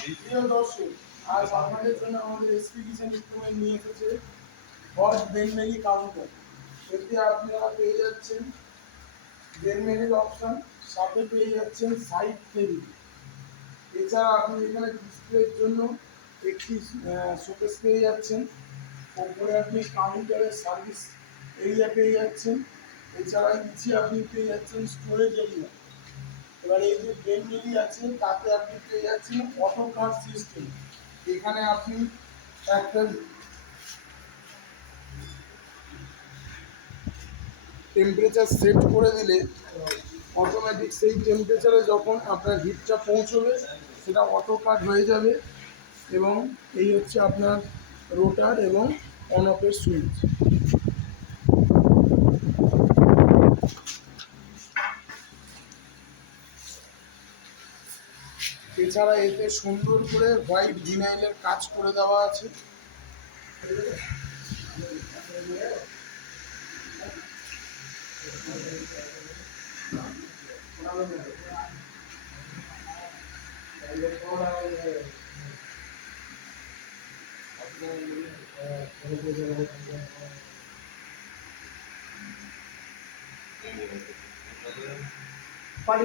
প্রিয় দর্শক, আজ আপনাদের জন্য আমাদের এসপি কিচেন ইকুইপমেন্ট নিয়ে এসেছে হট বেলমেরি কাউন্টার। এতে আপনারা পেয়ে যাচ্ছেন বেলমেরির অপশন, সাথে পেয়ে যাচ্ছেন সাইড টেবিল। এছাড়া আপনি এখানে ডিসপ্লের জন্য একটি শোকেস পেয়ে যাচ্ছেন। ওপরে আপনি কাউন্টারের সার্ভিস এরিয়া পেয়ে যাচ্ছেন। এছাড়া নিচে আপনি পেয়ে যাচ্ছেন স্টোরেজ এরিয়া। এবার এই যে বেলমেরি আছে তাতে আপনি পেয়ে যাচ্ছেন অটো কাট সিস্টেম। এখানে আপনি একটা টেম্পারেচার সেট করে দিলে অটোমেটিক সেই টেম্পারেচারে যখন আপনার হিটটা পৌঁছবে সেটা অটো কাট হয়ে যাবে। এবং এই হচ্ছে আপনার রোটার এবং অন অফের সুইচ। এছাড়া এতে সুন্দর করে হোয়াইট ভিনাইলের কাজ করে দেওয়া আছে। পানি